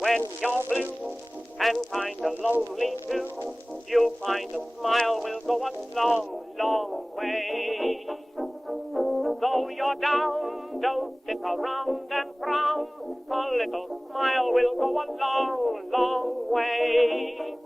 When you're blue and kinda lonely too, you'll find a smile will go a long, long way. Though you're down, don't sit around and frown. A little smile will go a long, long way.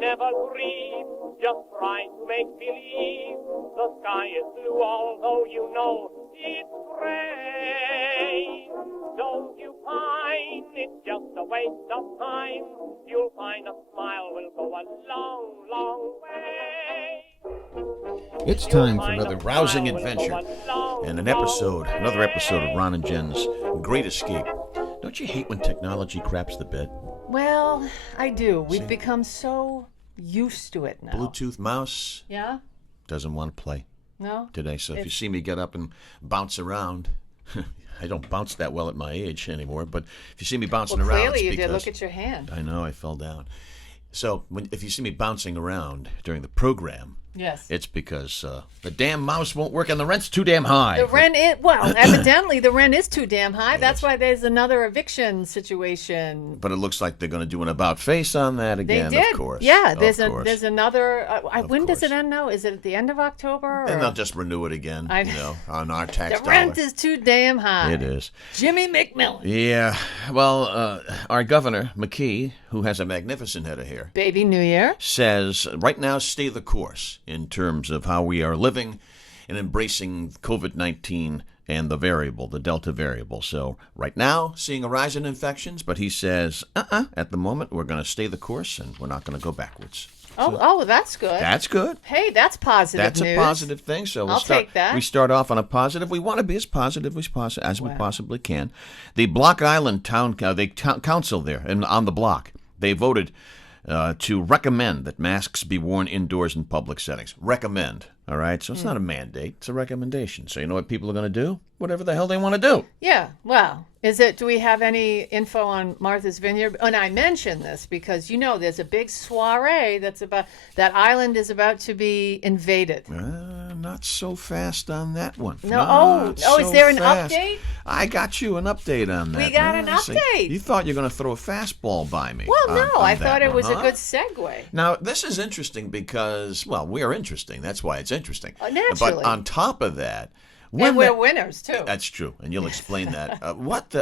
Never grieve, just try to make believe the sky is blue, although you know it's gray. Don't you find it's just a waste of time? You'll find a smile will go a long, long way. It's time for another rousing adventure and another episode of Ron and Jen's Great Escape. Don't you hate when technology craps the bed? Well, I do. We've become so used to it now. Bluetooth mouse Yeah? doesn't want to play No? today. So if you see me get up and bounce around, I don't bounce that well at my age anymore, but if you see me bouncing Well, around, clearly it's you did. because Look at your hand. I know I fell down. So if you see me bouncing around during the program, Yes. it's because the damn mouse won't work and the rent's too damn high. The rent is, well, evidently the rent is too damn high. That's why there's another eviction situation. But it looks like they're going to do an about face on that They again, did. of course. Yeah, Of there's course. another. When does course. it end now? Is it at the end of October? And or- they'll just renew it again, on our tax The dollar. rent is too damn high. It is. Jimmy McMillan. Yeah. Well, our governor, McKee, who has a magnificent head of hair, Baby New Year. says right now stay the course in terms of how we are living and embracing COVID-19 and the Delta variable. So right now, seeing a rise in infections, but he says, at the moment, we're going to stay the course and we're not going to go backwards. Oh, that's good. That's good. Hey, that's positive That's news. a positive thing. So I'll take that. We start off on a positive. We want to be as positive as we possibly can. The Block Island council there and on the block, they voted to recommend that masks be worn indoors in public settings. Recommend. All right. So it's not a mandate. It's a recommendation. So you know what people are going to do? Whatever the hell they want to do. Yeah. Well, do we have any info on Martha's Vineyard? And I mention this because, there's a big soiree that island is about to be invaded. Not so fast on that one. No. Is there an update? I got you an update on that. We got an See, update. you thought you were going to throw a fastball by me. Well, no, on I that thought it one, was a huh? good segue. Now, this is interesting because, well, we are interesting. That's why it's interesting. Naturally. But on top of that, And we're winners, too. That's true, and you'll explain that.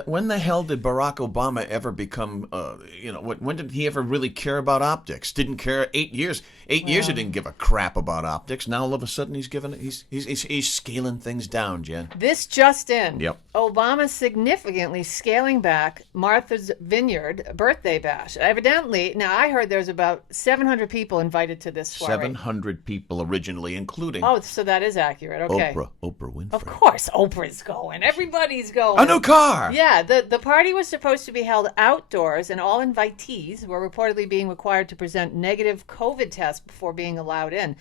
When the hell did Barack Obama ever become, when did he ever really care about optics? Didn't care 8 years. 8 years he didn't give a crap about optics. Now all of a sudden he's scaling things down, Jen. This just in. Yep. Obama significantly scaling back Martha's Vineyard birthday bash. Evidently, now I heard there's about 700 people invited to this soiree. 700 people originally, including Oh, so that is accurate. Okay. Oprah Winfrey. Of course, Oprah's going. Everybody's going. A new car! Yeah, the party was supposed to be held outdoors, and all invitees were reportedly being required to present negative COVID tests before being allowed in.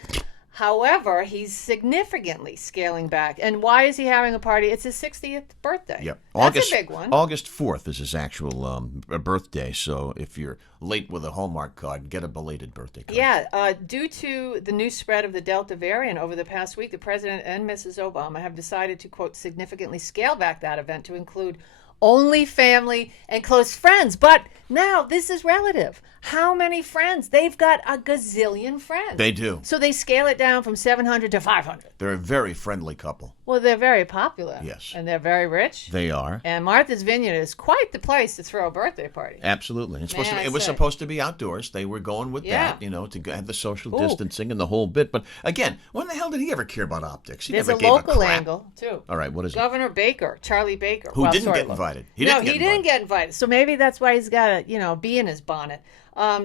However, he's significantly scaling back. And why is he having a party? It's his 60th birthday. Yep. That's a big one. August 4th is his actual birthday, so if you're late with a Hallmark card, get a belated birthday card. Yeah, due to the new spread of the Delta variant over the past week, the president and Mrs. Obama have decided to, quote, significantly scale back that event to include only family and close friends. But now this is relative. How many friends? They've got a gazillion friends. They do. So they scale it down from 700 to 500. They're a very friendly couple. Well, they're very popular. Yes. And they're very rich. They are. And Martha's Vineyard is quite the place to throw a birthday party. Absolutely. It was say. supposed to be outdoors. They were going with that, to have the social distancing and the whole bit. But again, when the hell did he ever care about optics? He There's never a gave local crap. angle, too. All right, what is it? Governor Baker, Charlie Baker. Who didn't get invited. He didn't get invited. So maybe that's why he's got a, bee in his bonnet.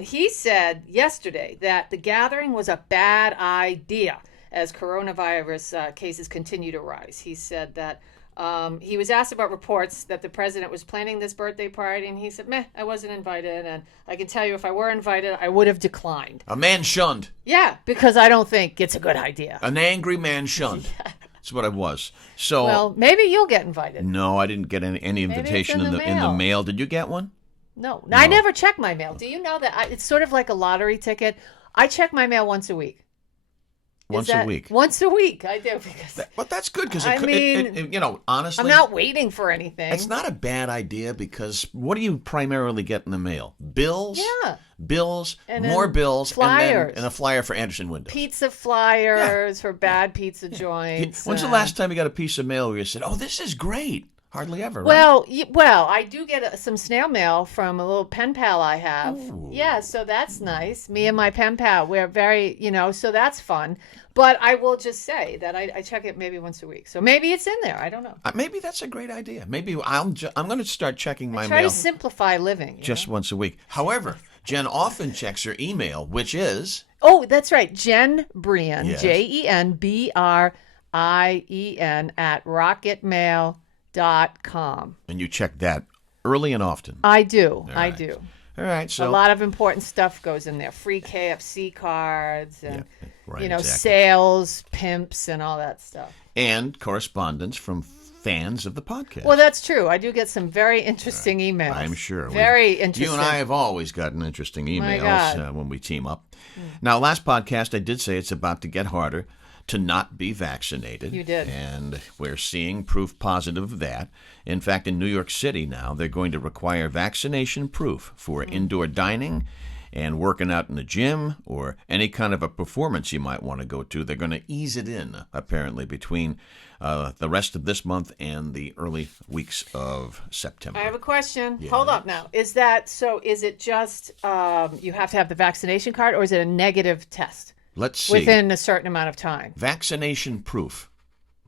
He said yesterday that the gathering was a bad idea as coronavirus cases continue to rise. He said that he was asked about reports that the president was planning this birthday party, and he said, meh, I wasn't invited, and I can tell you if I were invited, I would have declined. A man shunned. Yeah, because I don't think it's a good idea. An angry man shunned. That's what I was. So, well, maybe you'll get invited. No, I didn't get any invitation in the mail. Did you get one? No. I never check my mail. Do you know that it's sort of like a lottery ticket? I check my mail once a week. Once a week. Once a week, I do. Because But that's good because honestly, I'm not waiting for anything. It's not a bad idea because what do you primarily get in the mail? Bills? Yeah. Bills, and more bills, flyers. and a flyer for Anderson Windows. Pizza flyers for bad pizza joints. When's the last time you got a piece of mail where you said, "Oh, this is great"? Hardly ever. Well, I do get some snail mail from a little pen pal I have. Ooh. Yeah, so that's nice. Me and my pen pal, we're very, so that's fun. But I will just say that I check it maybe once a week. So maybe it's in there. I don't know. Maybe that's a great idea. Maybe I'm going to start checking my Try mail. to simplify living. Just once a week. However, Jen often checks her email, which is... Oh, that's right. Jen Brien, yes. JenBrien at rocketmail.com. And you check that early and often. I do. I do. All right. So a lot of important stuff goes in there. Free KFC cards and exactly. Sales, pimps, and all that stuff. And correspondence from fans of the podcast. Well, that's true. I do get some very interesting emails. I'm sure. Very interesting. You and I have always gotten interesting emails when we team up. Now, last podcast, I did say it's about to get harder to not be vaccinated. You did. And we're seeing proof positive of that. In fact, in New York City now, they're going to require vaccination proof for indoor dining and working out in the gym or any kind of a performance you might want to go to. They're going to ease it in, apparently, between the rest of this month and the early weeks of September. I have a question. Yes. Hold up now. Is it just you have to have the vaccination card, or is it a negative test? Let's see. Within a certain amount of time. Vaccination proof.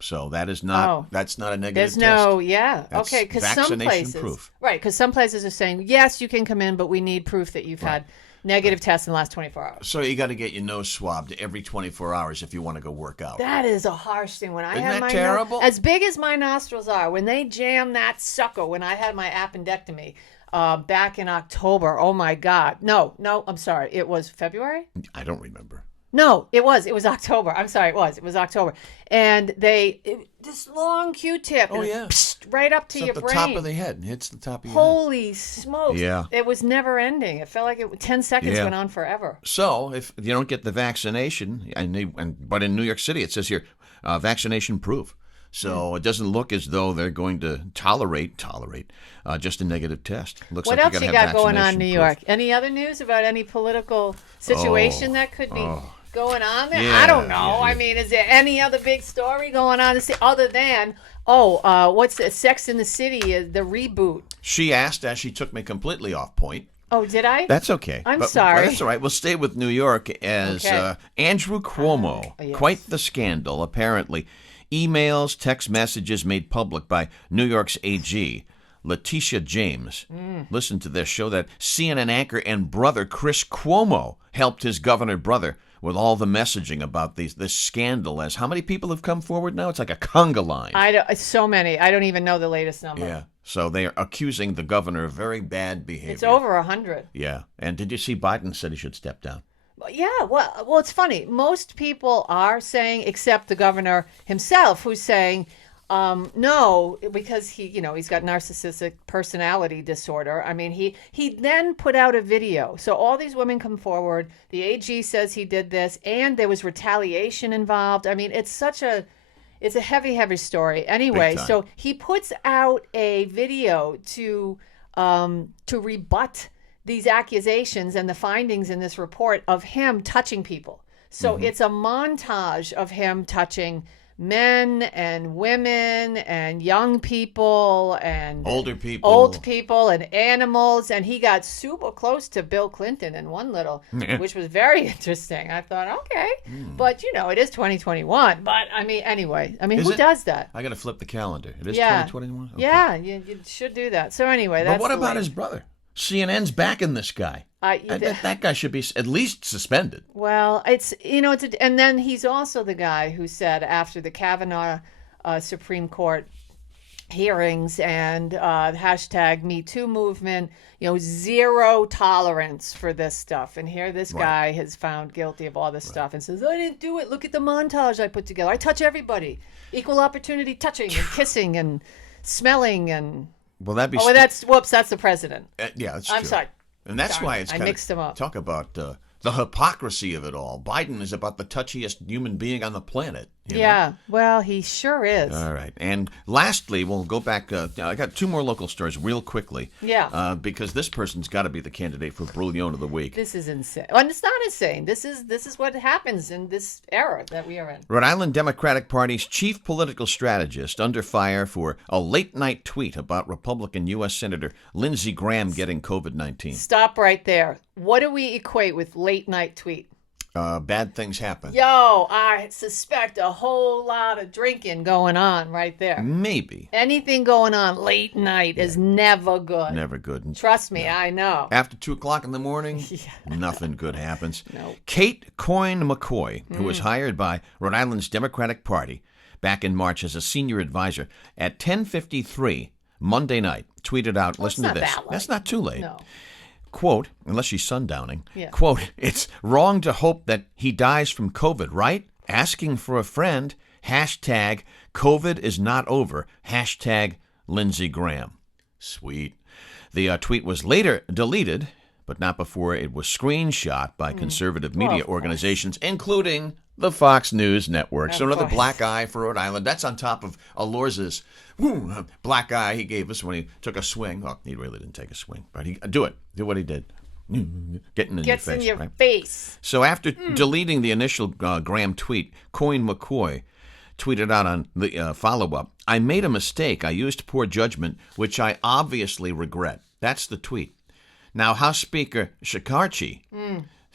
So that is not, that's not a negative test. That's okay, because some places, proof. Right, because some places are saying, yes, you can come in, but we need proof that you've had negative tests in the last 24 hours. So you got to get your nose swabbed every 24 hours if you want to go work out. That is a harsh thing. When I had my terrible? As big as my nostrils are, when they jam that sucker, when I had my appendectomy back in October, oh my God. No, I'm sorry. It was February? I don't remember. No, it was October. I'm sorry, it was October. And this long Q-tip, right up to your brain. It's at the top of the head. It hits the top of your Holy smokes. Yeah. It was never ending. It felt like 10 seconds went on forever. So if you don't get the vaccination, but in New York City it says here, vaccination proof. So it doesn't look as though they're going to tolerate just a negative test. Looks what like else you got going on in New York? Any other news about any political situation that could be going on there? Yeah, I don't know. yeah. I mean, is there any other big story going on other than what's Sex in the City? The reboot. She asked, as she took me completely off point. Oh, did I? That's okay. I'm sorry. That's all right. We'll stay with New York as Andrew Cuomo. Yes. Quite the scandal, apparently. Emails, text messages made public by New York's AG, Letitia James. Listen to this. Show that CNN anchor and brother Chris Cuomo helped his governor brother with all the messaging about this scandal. As how many people have come forward now? It's like a conga line. So many. I don't even know the latest number. Yeah. So they are accusing the governor of very bad behavior. It's over 100. Yeah. And did you see Biden said he should step down? Yeah, well, it's funny. Most people are saying, except the governor himself, who's saying no, because he's got narcissistic personality disorder. I mean, he then put out a video. So all these women come forward. The AG says he did this, and there was retaliation involved. I mean, it's a heavy, heavy story. Anyway, so he puts out a video to rebut these accusations and the findings in this report of him touching people. So it's a montage of him touching men and women and young people and old people and animals. And he got super close to Bill Clinton in one which was very interesting. I thought, okay, but it is 2021. But I mean, anyway, who does that? I got to flip the calendar. It is 2021? Okay. Yeah, you should do that. So anyway, but what about his brother? CNN's backing this guy. That guy should be at least suspended. Well, and then he's also the guy who said after the Kavanaugh Supreme Court hearings and hashtag Me Too movement, zero tolerance for this stuff. And here this guy is found guilty of all this stuff and says, I didn't do it. Look at the montage I put together. I touch everybody. Equal opportunity touching and kissing and smelling and... Well, that'd be... that's the president. yeah, that's true. I'm sorry. And that's why it's I mixed them up. Talk about the hypocrisy of it all. Biden is about the touchiest human being on the planet. You Yeah, know? well, he sure is. All right. And lastly, we'll go back. I got two more local stories real quickly. Yeah. Because this person's got to be the candidate for Brilliant of the Week. This is insane. Well, it's not insane. This is what happens in this era that we are in. Rhode Island Democratic Party's chief political strategist under fire for a late-night tweet about Republican U.S. Senator Lindsey Graham getting COVID-19. Stop right there. What do we equate with late-night tweet? Bad things happen. Yo, I suspect a whole lot of drinking going on right there. Maybe. Anything going on late night is never good. Never good. Trust me, I know. After 2 o'clock in the morning, nothing good happens. Nope. Kate Coyne McCoy, who was hired by Rhode Island's Democratic Party back in March as a senior advisor, at 10:53 Monday night, tweeted out, listen to this. That's not too late. No. Quote, unless she's sundowning, Yeah. quote, it's wrong to hope that he dies from COVID, right? Asking for a friend, hashtag COVID is not over, hashtag Lindsey Graham. Sweet. The tweet was later deleted, but not before it was screenshot by conservative media organizations, including the Fox News Network. So another black eye for Rhode Island. That's on top of Alorza's black eye he gave us when he took a swing. Well, he really didn't take a swing, but he do what he did. Getting in Gets your face. in your right? face. So after deleting the initial Graham tweet, Coyne McCoy tweeted out on the follow-up, I made a mistake. I used poor judgment, which I obviously regret. That's the tweet. Now, House Speaker Shekarchi,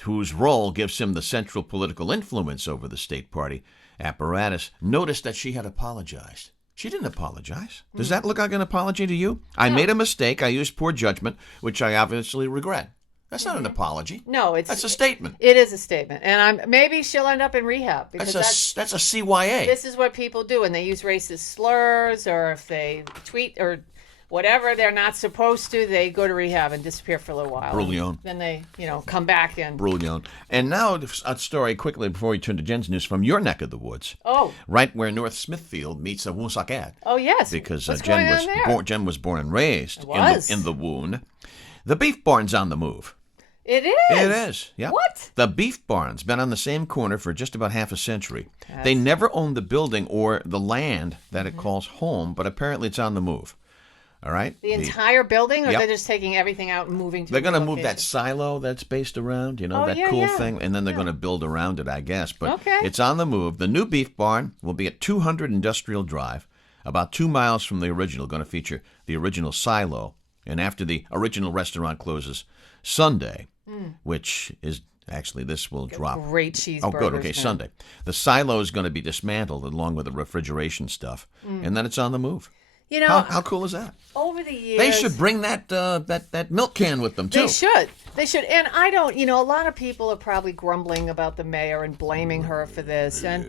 whose role gives him the central political influence over the state party apparatus, noticed that she had apologized. She didn't apologize. Does that look like an apology to you? I made a mistake. I used poor judgment, which I obviously regret. That's not an apology. No, that's a statement. It is a statement, and maybe she'll end up in rehab because that's a CYA. This is what people do when they use racist slurs, or if they tweet or whatever they're not supposed to, they go to rehab and disappear for a little while. Brilliant. Then they, come back and... Brilliant. And now a story quickly before we turn to Jen's news from your neck of the woods. Oh. Right where North Smithfield meets a Woonsocket. Oh, yes. Because What's Jen was born and raised in the Woon. The beef barn's on the move. It is? It is, yeah. What? The beef barn's been on the same corner for just about half a century. They never owned the building or the land that it calls home, but apparently it's on the move. All right? The entire building, or Yep. they're just taking everything out and moving to They're going to location? move that silo that's based around, that cool thing, and then they're going to build around it, I guess. But it's on the move. The new beef barn will be at 200 Industrial Drive, about 2 miles from the original, going to feature the original silo. And after the original restaurant closes Sunday, which is actually, this will drop. Great cheeseburgers. Oh, good. Okay, Sunday. The silo is going to be dismantled along with the refrigeration stuff, and then it's on the move. How cool is that? Over the years, they should bring that milk can with them too. They should. And I don't. A lot of people are probably grumbling about the mayor and blaming her for this. And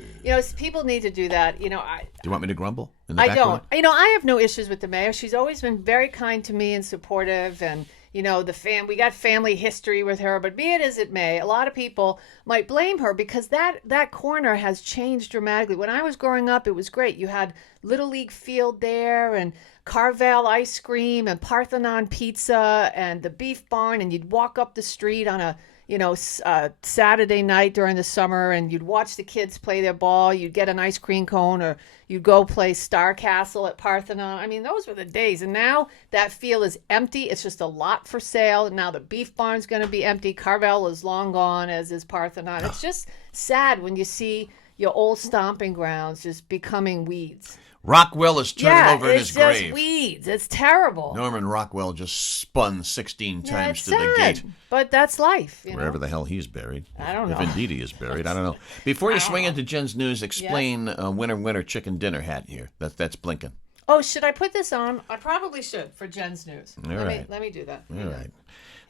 people need to do that. Do you want me to grumble? I don't. I have no issues with the mayor. She's always been very kind to me and supportive. And we got family history with her. But be it as it may, a lot of people might blame her because that corner has changed dramatically. When I was growing up, it was great. You had Little League Field there, and Carvel ice cream, and Parthenon pizza, and the beef barn, and you'd walk up the street on a Saturday night during the summer, and you'd watch the kids play their ball. You'd get an ice cream cone, or you'd go play Star Castle at Parthenon. I mean, those were the days. And now that field is empty. It's just a lot for sale. And now the beef barn's going to be empty. Carvel is long gone, as is Parthenon. It's just sad when you see your old stomping grounds just becoming weeds. Rockwell is turning over in his grave. It's just weeds. It's terrible. Norman Rockwell just spun 16 times it's to the sad, gate. But that's life. Wherever the hell he's buried. I don't know. If indeed he is buried, I don't know. Before you swing into Jen's news, explain winter chicken dinner hat here. That's blinking. Oh, should I put this on? I probably should for Jen's news. Let me do that. All right.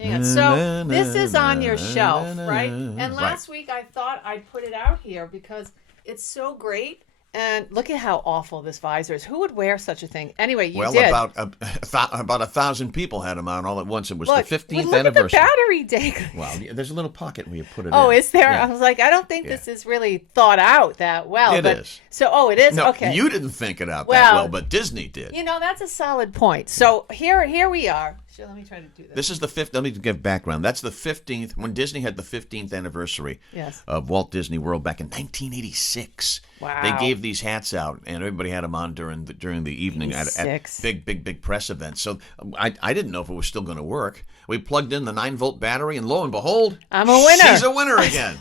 Hang on. So this is on your shelf, right? And last week I thought I'd put it out here because it's so great. And look at how awful this visor is. Who would wear such a thing? Anyway, you did. Well, about 1,000 people had them on all at once. It was the 15th look anniversary. At the battery day. Wow, there's a little pocket where you put it in. Oh, is there? Yeah. I was like, I don't think this is really thought out that well. It is. So, it is? No, okay. You didn't think it out that well, but Disney did. That's a solid point. So here we are. Sure, let me try to do this. This is the 5th. Let me give background. That's the 15th, when Disney had the 15th anniversary of Walt Disney World back in 1986. Wow. They gave these hats out, and everybody had them on during the evening at big press events. So I didn't know if it was still going to work. We plugged in the 9-volt battery, and lo and behold, I'm a winner. She's a winner again.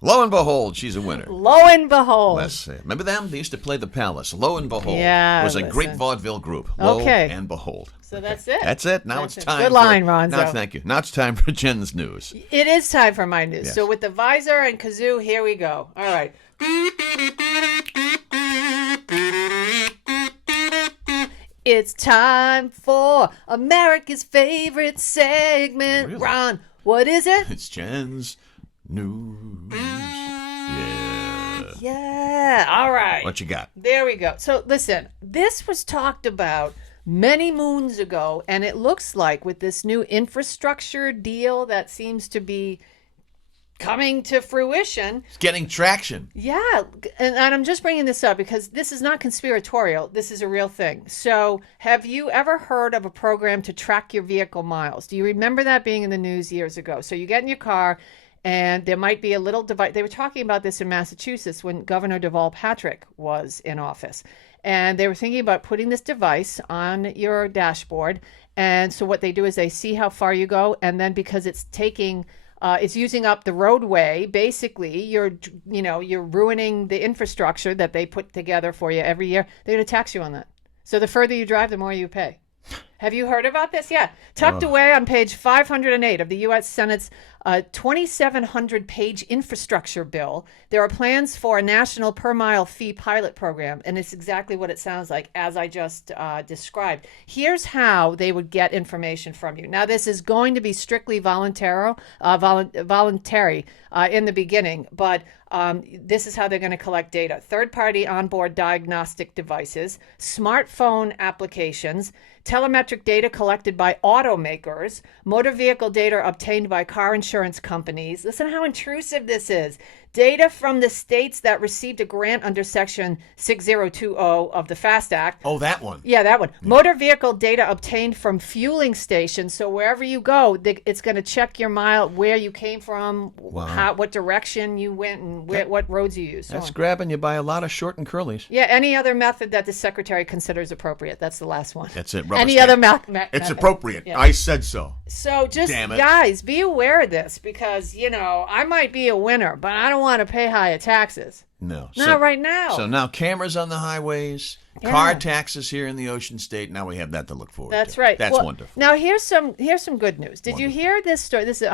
Lo and behold, she's a winner. Lo and behold. Let's see. Remember them? They used to play the Palace. Lo and behold. Yeah. It was a great vaudeville group. Lo and behold. So that's it. That's it. Now it's time. Good line, Ronzo. Thank you. Now it's time for Jen's news. It is time for my news. Yes. So with the visor and kazoo, here we go. All right. It's time for America's favorite segment. Really? Ron, what is it? It's Jen's news. Yeah. All right. What you got? There we go. So listen, this was talked about many moons ago, and it looks like with this new infrastructure deal that seems to be coming to fruition. It's getting traction. Yeah, and I'm just bringing this up because this is not conspiratorial. This is a real thing. So have you ever heard of a program to track your vehicle miles? Do you remember that being in the news years ago? So you get in your car, and there might be a little device. They were talking about this in Massachusetts when Governor Deval Patrick was in office. And they were thinking about putting this device on your dashboard. And so what they do is they see how far you go. And then because it's using up the roadway, basically you're ruining the infrastructure that they put together for you every year. They're going to tax you on that. So the further you drive, the more you pay. Have you heard about this? Yeah. Tucked away on page 508 of the U.S. Senate's 2,700-page infrastructure bill, there are plans for a national per-mile fee pilot program, and it's exactly what it sounds like, as I just described. Here's how they would get information from you. Now, this is going to be strictly voluntary in the beginning, but this is how they're going to collect data. Third-party onboard diagnostic devices, smartphone applications, telemetric data collected by automakers, motor vehicle data obtained by car insurance companies. Listen how intrusive this is. Data from the states that received a grant under Section 6020 of the FAST Act. Oh, that one. Yeah, that one. Motor vehicle data obtained from fueling stations. So wherever you go, it's going to check your mile, where you came from, what direction you went, and what roads you used. That's grabbing you by a lot of short and curlies. Yeah, any other method that the secretary considers appropriate. That's the last one. That's it. Any other method. It's appropriate. Yeah. I said so. So just, guys, be aware of this because, I might be a winner, but I don't want to pay higher taxes. No. Not right now. So now cameras on the highways, car taxes here in the Ocean State. Now we have that to look forward to. That's right. That's wonderful. Now here's some good news. Did you hear this story? This is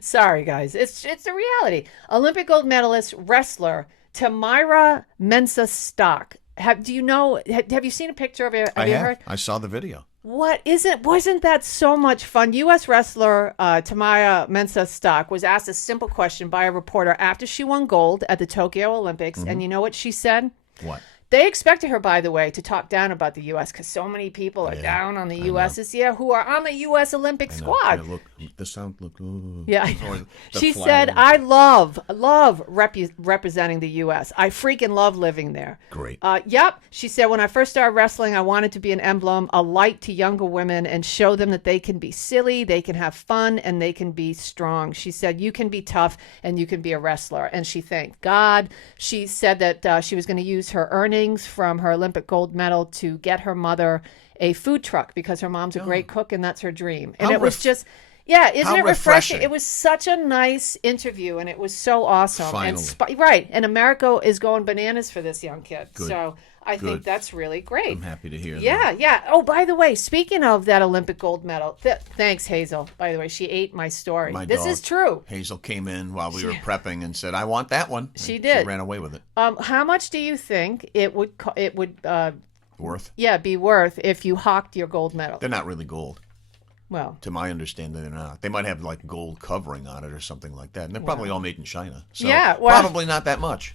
sorry, guys. It's a reality. Olympic gold medalist wrestler Tamyra Mensah. Have you seen a picture of her? Have you heard? I saw the video. Wasn't that so much fun? U.S. wrestler Tamyra Mensah was asked a simple question by a reporter after she won gold at the Tokyo Olympics, and you know what she said? What? They expected her, by the way, to talk down about the U.S. because so many people are down on the U.S. this year who are on the U.S. Olympic squad. Yeah, look, the sound look. Yeah, she said, "I love representing the U.S. I freaking love living there." Great. Yep. She said, "When I first started wrestling, I wanted to be an emblem, a light to younger women, and show them that they can be silly, they can have fun, and they can be strong." She said, "You can be tough, and you can be a wrestler." And she thanked God. She said that she was going to use her earnings from her Olympic gold medal to get her mother a food truck because her mom's a great cook and that's her dream. And it was just, isn't it refreshing? It was such a nice interview and it was so awesome. Finally. And America is going bananas for this young kid. Good. So I think that's really great. I'm happy to hear that. Yeah. Oh, by the way, speaking of that Olympic gold medal, thanks, Hazel. By the way, she ate my story. This is true. Hazel came in while we were prepping and said, "I want that one." She did. She ran away with it. How much do you think it would worth? Yeah, be worth if you hawked your gold medal? They're not really gold. Well, to my understanding, they're not. They might have like gold covering on it or something like that, and they're probably all made in China. So probably not that much.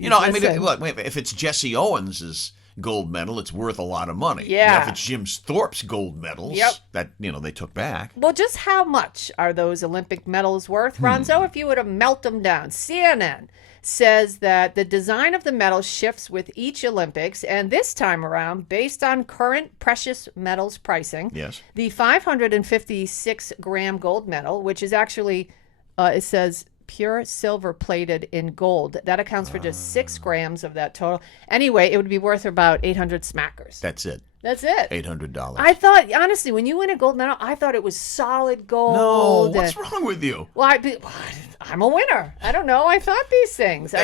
Look, if it's Jesse Owens's, gold medal, it's worth a lot of money. Yeah. Now, if it's Jim Thorpe's gold medals that, they took back. Well, just how much are those Olympic medals worth, Ronzo, if you were to melt them down? CNN says that the design of the medal shifts with each Olympics, and this time around, based on current precious metals pricing, the 556-gram gold medal, which is actually, it says, pure silver plated in gold. That accounts for just 6 grams of that total. Anyway, it would be worth about 800 smackers. That's it. That's it. $800. I thought, honestly, when you win a gold medal, I thought it was solid gold. No, what's wrong with you? Well, I'm a winner. I don't know. I thought these things.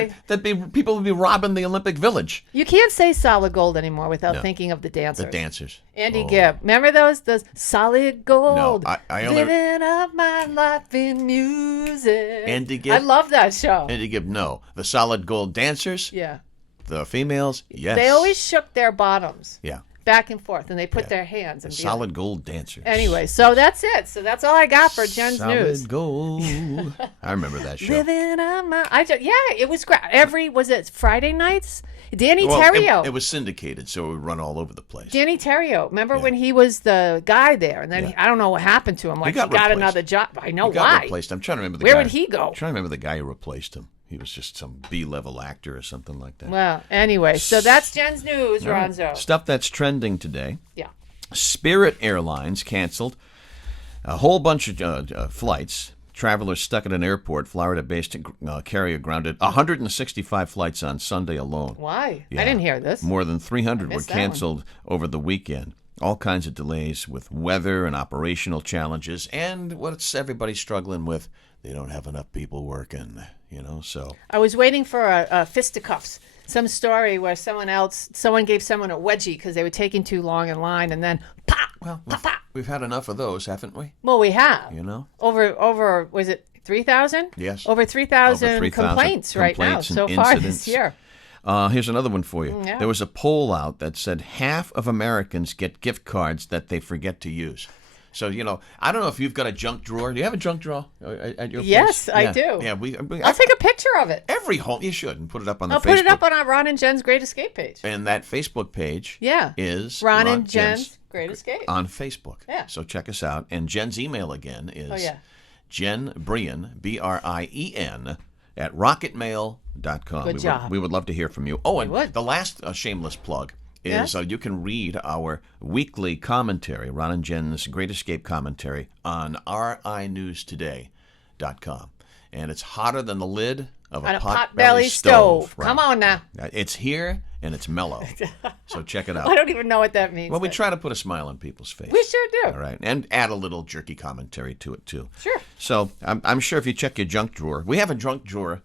People would be robbing the Olympic Village. You can't say solid gold anymore without thinking of the dancers. The dancers. Andy Gibb. Remember those solid gold? No, I only... Living up my life in music. Andy Gibb. I love that show. Andy Gibb, no. The solid gold dancers. Yeah. The females, yes. They always shook their bottoms. Yeah. Back and forth, and they put their hands in solid gold dancers. Anyway, so that's it. So that's all I got for Jen's news. Solid gold. I remember that show. Living on my, it was great. Was it Friday nights? Danny Terrio. It was syndicated, so it would run all over the place. Danny Terrio. Remember when he was the guy there, and then I don't know what happened to him. Like he got another job. I know he got why. Replaced. I'm trying to remember the guy. Where would he go? I'm trying to remember the guy who replaced him. He was just some B-level actor or something like that. Well, anyway, so that's Jen's news, Ronzo. Stuff that's trending today. Yeah. Spirit Airlines canceled a whole bunch of flights. Travelers stuck at an airport, Florida-based carrier grounded 165 flights on Sunday alone. Why? Yeah. I didn't hear this. More than 300 were canceled over the weekend. All kinds of delays with weather and operational challenges. And what's everybody struggling with? They don't have enough people working, so. I was waiting for a fisticuffs. Some story where someone gave someone a wedgie because they were taking too long in line, and then pop, well, pop, pop. We've had enough of those, haven't we? Well, we have. Over was it 3,000? Yes. Over 3,000 complaints right now so far this year. Here's another one for you. Yeah. There was a poll out that said half of Americans get gift cards that they forget to use. So, I don't know if you've got a junk drawer. Do you have a junk drawer at your place? Yes, I do. Yeah, I'll take a picture of it. Every home, you should, and put it up on the Facebook. I'll put it up on our Ron and Jen's Great Escape page. And that Facebook page is Ron and Jen's Great Escape. On Facebook. Yeah. So check us out. And Jen's email again is Jen Brien, BRIEN, at rocketmail.com. Good job. We would love to hear from you. Oh, and the last shameless plug is you can read our weekly commentary, Ron and Jen's Great Escape commentary, on rinewstoday.com. And it's hotter than the lid of a pot-belly stove. Right. Come on now. It's here, and it's mellow. So check it out. I don't even know what that means. Well, we try to put a smile on people's face. We sure do. All right. And add a little jerky commentary to it, too. Sure. So I'm sure if you check your junk drawer, we have a junk drawer.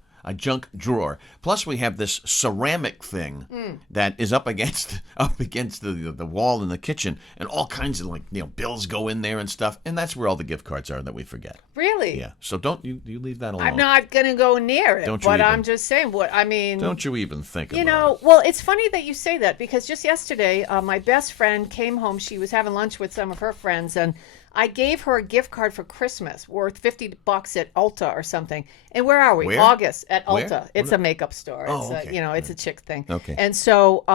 Plus, we have this ceramic thing that is up against the wall in the kitchen, and all kinds of bills go in there and stuff, and that's where all the gift cards are that we forget. Really? Yeah. So don't you leave that alone. I'm not gonna go near it. I'm just saying Don't you even think about it. Well, it's funny that you say that because just yesterday, my best friend came home. She was having lunch with some of her friends, and I gave her a gift card for Christmas worth $50 at Ulta or something. And where are we? Where? August at Ulta. Where? It's a makeup store. Oh, it's okay. It's a chick thing. Okay. And so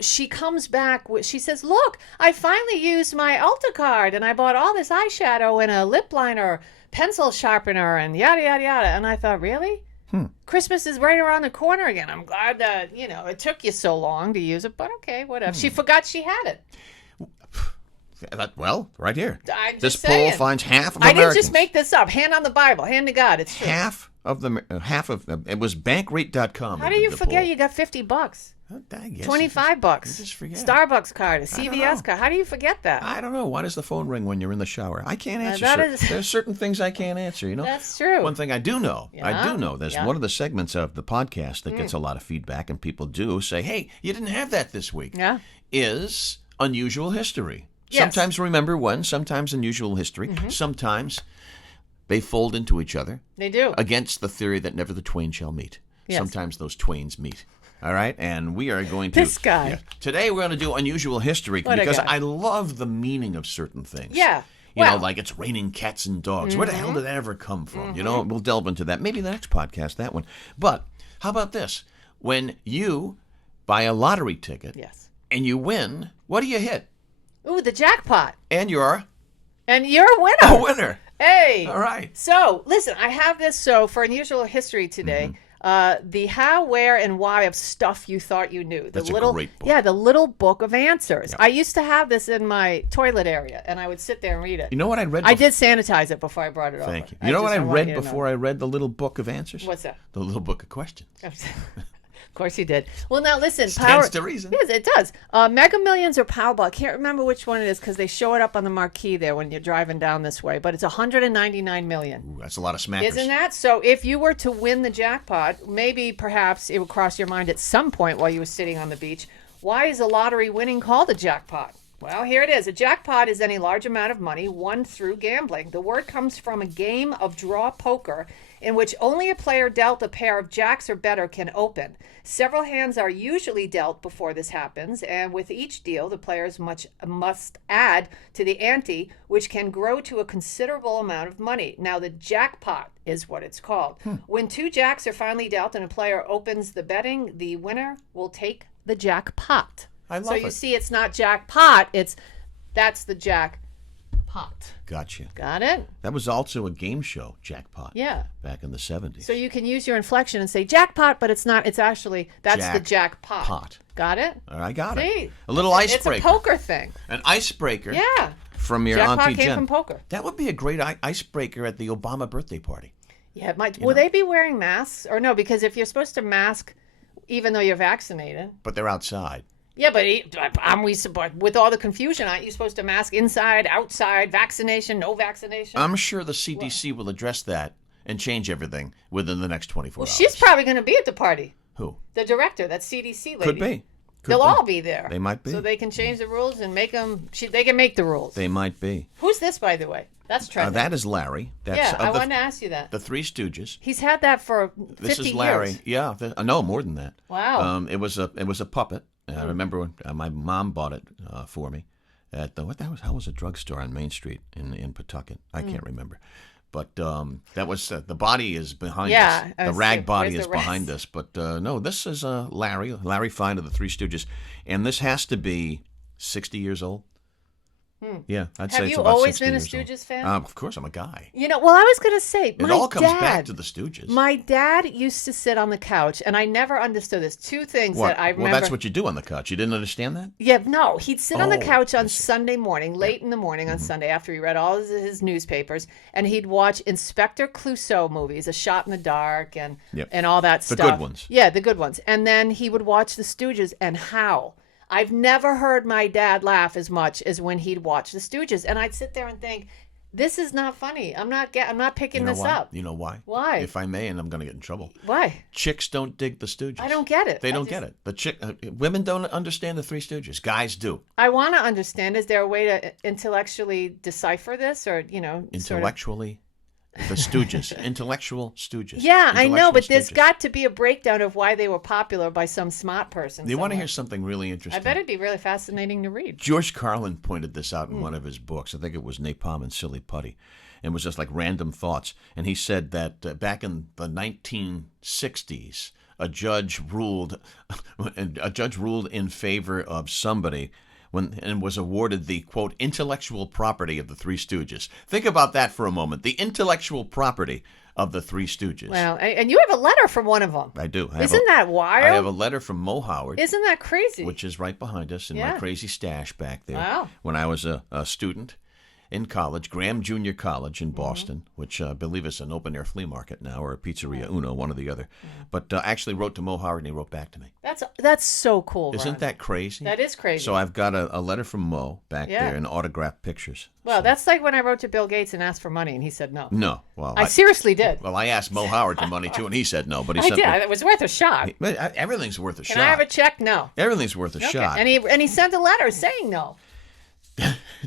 she comes back. She says, "Look, I finally used my Ulta card, and I bought all this eyeshadow and a lip liner, pencil sharpener, and yada yada yada." And I thought, really? Christmas is right around the corner again. I'm glad that it took you so long to use it, but okay, whatever. She forgot she had it. Well, right here. This poll finds half of Americans. I didn't just make this up. Hand on the Bible. Hand to God. It's true. Half of it was bankrate.com. How do you forget you got $50? $25. Just forget. Starbucks card, a CVS card. How do you forget that? I don't know. Why does the phone ring when you're in the shower? I can't answer. There's certain things I can't answer. That's true. One thing I do know. There's one of the segments of the podcast that gets a lot of feedback, and people do say, "Hey, you didn't have that this week." Yeah. Is unusual history. Yes. Sometimes remember one, sometimes unusual history. Sometimes they fold into each other. They do. Against the theory that never the twain shall meet. Yes. Sometimes those twains meet. All right? And we are going to... This guy. Yeah, today we're going to do unusual history because I love the meaning of certain things. Yeah. You know, like it's raining cats and dogs. Where the hell did that ever come from? We'll delve into that. Maybe the next podcast, that one. But how about this? When you buy a lottery ticket. Yes. And you win. What do you hit? Ooh, the jackpot. And you're And you're a winner. a winner. Hey. All right. So, listen, I have this. So, for Unusual History today, the how, where, and why of stuff you thought you knew. That's a great book. Yeah, the little book of answers. I used to have this in my toilet area, and I would sit there and read it. You know what I read? I did sanitize it before I brought it over. Thank you. You know what I just don't want read you to know. before I read the little book of answers? What's that? The little book of questions. Of course you did. Well, now listen. Stands to reason. Yes, it does. Mega Millions or Powerball. I can't remember which one it is because they show it up on the marquee there when you're driving down this way. But it's 199 million. Ooh, that's a lot of smackers. Isn't that? So if you were to win the jackpot, maybe perhaps it would cross your mind at some point while you were sitting on the beach. Why is a lottery winning called a jackpot? Well, here it is. A jackpot is any large amount of money won through gambling. The word comes from a game of draw poker in which only a player dealt a pair of jacks or better can open. Several hands are usually dealt before this happens, and with each deal, the players must add to the ante, which can grow to a considerable amount of money. Now, the jackpot is what it's called. When 2 jacks are finally dealt and a player opens the betting, the winner will take the jackpot. I love so it. you see, it's not jackpot, that's the jackpot. Gotcha. Got it? That was also a game show, Jackpot. Yeah. Back in the 70s. So you can use your inflection and say jackpot, but it's not. It's actually, that's the jackpot. Pot. Got it? I got See? it. A little icebreaker. It's a poker thing. An icebreaker. Yeah. From your Jackpot Auntie came Jen. from poker. That would be a great icebreaker at the Obama birthday party. Yeah, it might. Will they be wearing masks? Or no, because if you're supposed to mask even though you're vaccinated. But they're outside. Yeah, but with all the confusion, aren't you supposed to mask inside, outside, vaccination, no vaccination? I'm sure the CDC will address that and change everything within the next 24 hours. She's probably going to be at the party. Who? The director, that CDC lady. Could be. They'll all be there. They might be. So they can change the rules and make them. They can make the rules. They might be. Who's this, by the way? That's trending. That is Larry. That's, yeah, I wanted to ask you that. The Three Stooges. He's had that for 50 years. This is Larry. Yeah, no, more than that. Wow. It was a puppet. I remember when my mom bought it for me at how was a drugstore on Main Street in Pawtucket? I can't remember. But that was the body is behind us. The rag body is behind us. But no, this is Larry Fine of the Three Stooges, and this has to be 60 years old. Yeah, I'd say it's about 60 years old. Have you always been a Stooges fan? Of course, I'm a guy. Well, I was going to say, it all comes back to the Stooges. My dad used to sit on the couch, and I never understood this. 2 things that I remember. Well, that's what you do on the couch. You didn't understand that? Yeah, no. He'd sit on the couch on Sunday morning, late in the morning on Sunday, after he read all his newspapers, and he'd watch Inspector Clouseau movies, A Shot in the Dark, and all that stuff. The good ones. Yeah, the good ones. And then he would watch the Stooges and howl. I've never heard my dad laugh as much as when he'd watch the Stooges, and I'd sit there and think, "This is not funny. I'm not picking this up." You know why? Why? If I may, and I'm going to get in trouble. Why? Chicks don't dig the Stooges. I don't get it. They don't get it. Women don't understand the Three Stooges. Guys do. I want to understand. Is there a way to intellectually decipher this, or intellectually? The Stooges, intellectual Stooges. Yeah, I know, but there's got to be a breakdown of why they were popular by some smart person. You want to hear something really interesting? I bet it'd be really fascinating to read. George Carlin pointed this out in one of his books. I think it was Napalm and Silly Putty. And it was just like random thoughts. And he said that back in the 1960s, a judge ruled in favor of somebody and was awarded the, quote, intellectual property of the Three Stooges. Think about that for a moment. The intellectual property of the Three Stooges. Well, and you have a letter from one of them. I do. Isn't that wild? I have a letter from Mo Howard. Isn't that crazy? Which is right behind us in my crazy stash back there. Wow. When I was a student in college, Graham Junior College in Boston, which I believe is an open-air flea market now, or a Pizzeria Uno, one or the other. But I actually wrote to Mo Howard, and he wrote back to me. That's so cool, Isn't Ron. that crazy? That is crazy. So I've got a letter from Mo back there and autographed pictures. Well, that's like when I wrote to Bill Gates and asked for money, and he said no. No. Well, I seriously did. Well, I asked Mo Howard for money, too, and he said no. But he I did. It was worth a shot. Everything's worth a shot. Can I have a check? No. Everything's worth a shot. And he sent a letter saying no.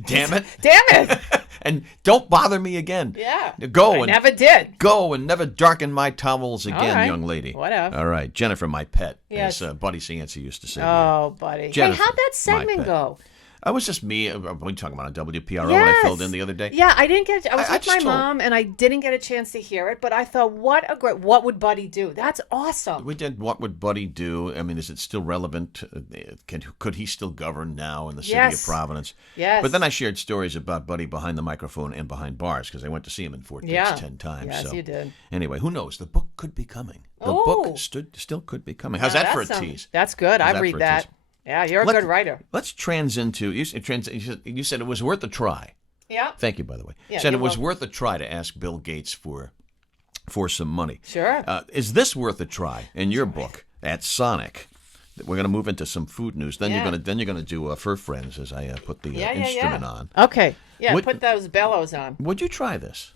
Damn it. Damn it. And don't bother me again. Yeah. I never did. Go and never darken my towels again, young lady. Whatever. All right. Jennifer, my pet. Yes. As Buddy Cianci used to say. Oh, Buddy. Jennifer, hey, how'd that segment go? I was just me. We talking about on WPRO when I filled in the other day. Yeah, I didn't get. I was with my just mom, and I didn't get a chance to hear it. But I thought, what would Buddy do? That's awesome. We did. What would Buddy do? I mean, is it still relevant? Could he still govern now in the city of Providence? Yes. But then I shared stories about Buddy behind the microphone and behind bars because I went to see him in Fort Dix 10 times. Yes, so. you did. Anyway, who knows? The book could be coming. The book still could be coming. How's that for a tease? That's good. I read that. Yeah, you're a good writer. Let's trans into. You said it was worth a try. Yeah. Thank you, by the way. Yeah, said it was worth a try to ask Bill Gates for some money. Sure. Is this worth a try in your book at Sonic? We're going to move into some food news. Then you're going to do Fur Friends as I put the instrument on. Okay. Yeah. Put those bellows on. Would you try this?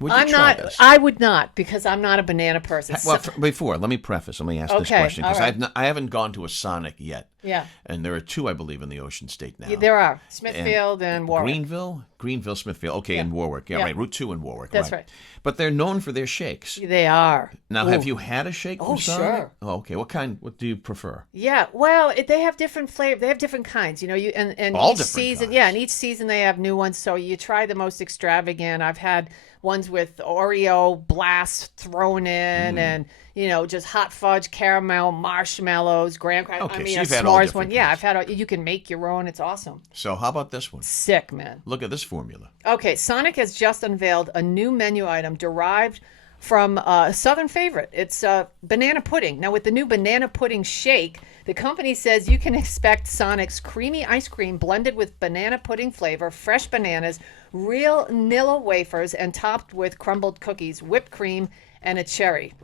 Would you I'm try not. this? I would not because I'm not a banana person. Well, let me ask this question because right. I haven't gone to a Sonic yet. Yeah. And there are two, I believe, in the Ocean State now. Yeah, there are Smithfield and Warwick. Greenville, Smithfield. Okay, and Warwick. Yeah, right. Route 2 in Warwick. That's right. But they're known for their shakes. They are. Now, have you had a shake from Sonic? Sure. Oh, okay. What kind? What do you prefer? Yeah. Well, they have different flavor. They have different kinds. You know, and All each different season. kinds. Yeah, and each season they have new ones. So you try the most extravagant. I've had ones with Oreo blast thrown in, and just hot fudge, caramel, marshmallows, graham crackers. Okay, I mean, so a you've had all s'mores different one. Yeah, kinds. I've had. You can make your own. It's awesome. So how about this one? Sick, man. Look at this formula. Okay, Sonic has just unveiled a new menu item derived from a Southern favorite. It's banana pudding. Now, with the new banana pudding shake, the company says you can expect Sonic's creamy ice cream blended with banana pudding flavor, fresh bananas, real Nilla wafers, and topped with crumbled cookies, whipped cream, and a cherry.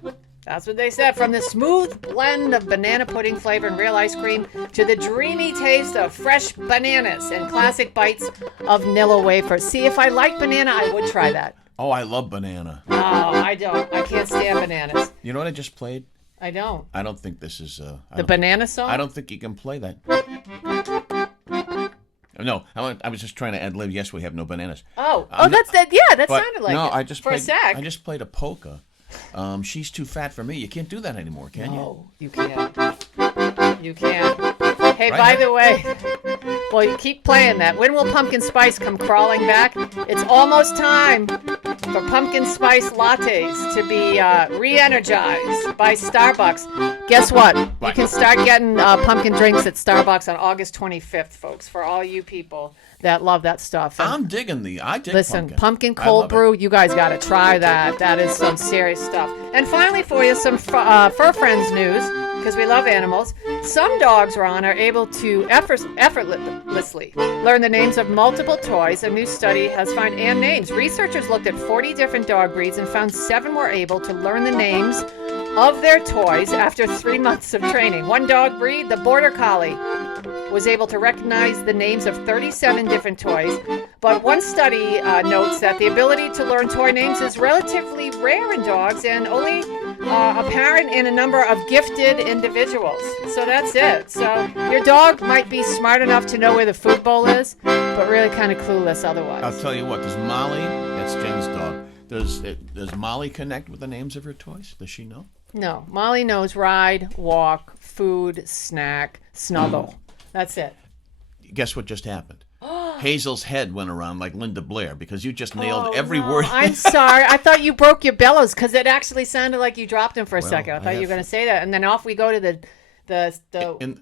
That's what they said. From the smooth blend of banana pudding flavor and real ice cream to the dreamy taste of fresh bananas and classic bites of Nilla wafers. See, if I like banana, I would try that. Oh, I love banana. Oh, I don't. I can't stand bananas. You know what I just played? I don't. I don't think this is The banana song? I don't think you can play that. No, I was just trying to ad lib. Yes, we have no bananas. That's that. Yeah, that But sounded like no, it. I just for played, a sec. I just played a polka. She's too fat for me. You can't do that anymore, can you? No, you can't. You can't. Hey, Right by now? the way, well, you keep playing that. When will pumpkin spice come crawling back? It's almost time for pumpkin spice lattes to be re-energized by Starbucks. Guess what? You can start getting pumpkin drinks at Starbucks on August 25th, folks, for all you people that love that stuff. And I'm digging I dig listen, pumpkin I cold love it. brew, you guys got to try that. That is some serious stuff. And finally for you, some Fur Friends news, because we love animals. Some dogs, Ron, are able to effortlessly learn the names of multiple toys. A new study has found names. Researchers looked at 40 different dog breeds and found 7 were able to learn the names of their toys after 3 months of training. One dog breed, the Border Collie, was able to recognize the names of 37 different toys. But one study notes that the ability to learn toy names is relatively rare in dogs and only apparent in a number of gifted individuals. So that's it. So your dog might be smart enough to know where the food bowl is, but really kind of clueless otherwise. I'll tell you what. Does Molly? That's Jen's dog. Does Molly connect with the names of her toys? Does she know? No. Molly knows ride, walk, food, snack, snuggle. That's it. Guess what just happened? Hazel's head went around like Linda Blair because you just nailed every word. I'm sorry. I thought you broke your bellows because it actually sounded like you dropped him for a second. I I thought you were have- going to say that. And then off we go to the in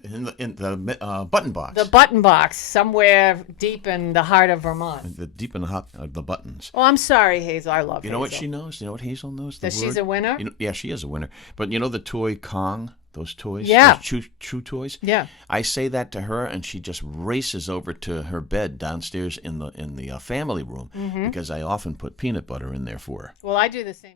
the button box. the button box somewhere deep in the heart of Vermont. The deep in the hot the buttons. Oh, I'm sorry, Hazel. I love You know what Hazel. she knows? You know what Hazel knows? That she's a winner? Yeah, she is a winner. But you know the toy Kong? Those toys? Yeah. Those chew toys? Yeah. I say that to her, and she just races over to her bed downstairs in the family room because I often put peanut butter in there for her. Well, I do the same.